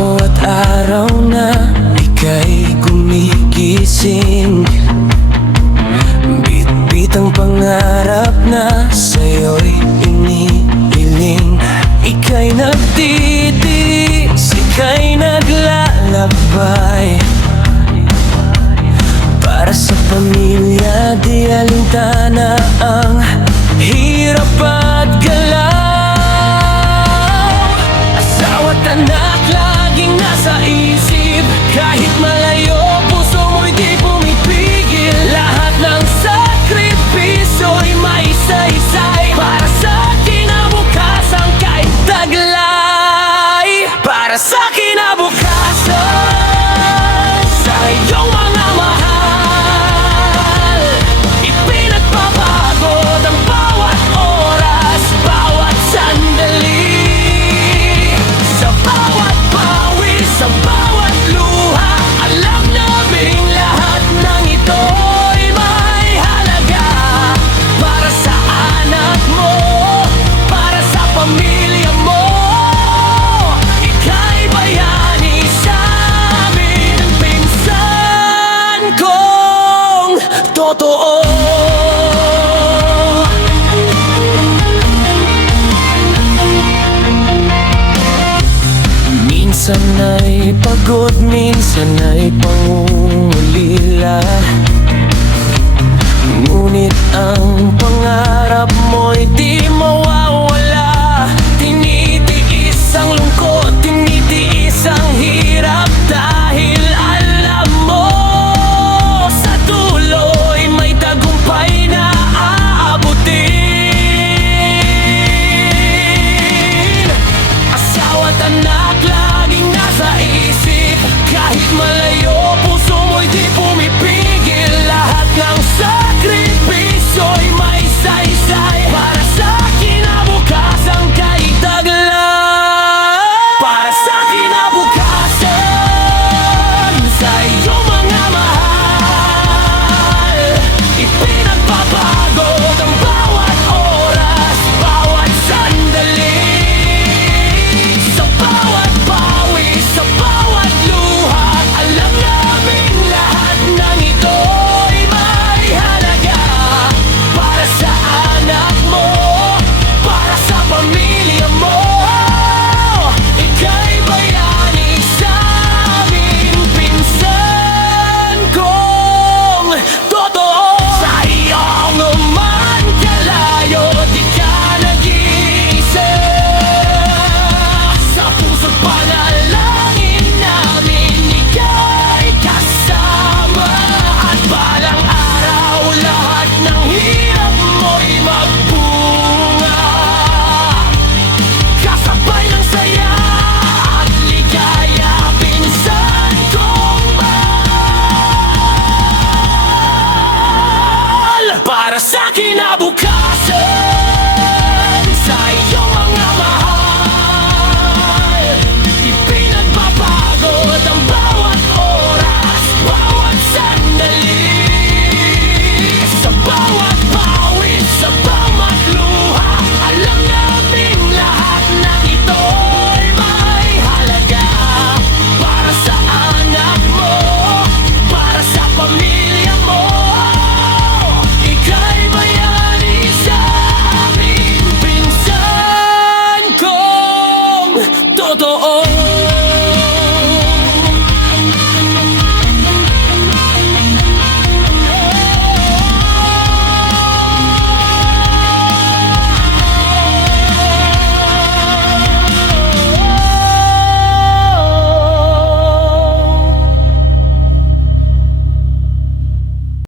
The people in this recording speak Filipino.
Bawat araw na ika'y gumigising, bit-bit ang pangarap na sa'yo'y inihiling. Ika'y nagtitiis, ika'y naglalakbay para sa pamilya, di alintana ang hirap at galaw. Asawa't anak laging nasa isip, kahit malayo puso mo'y di pumipigil. Lahat ng sakripisyo'y may saysay para sa kinabukasan kay taglay. Para sa kinabukasan, sa iyong mga mahal, ipinagpapagod ang bawat oras, bawat sandali. Sa bawat pawis, sa bawat luha, alam naming lahat ng ito'y may halaga. Para sa anak mo, para sa pamilya mo, ika'y bayani sa amin, pinsan kong totoo. Minsan ay pagod, minsan ay pangungulila, ngunit ang pangarap mo'y di mawawala. Tinitiis ang lungkot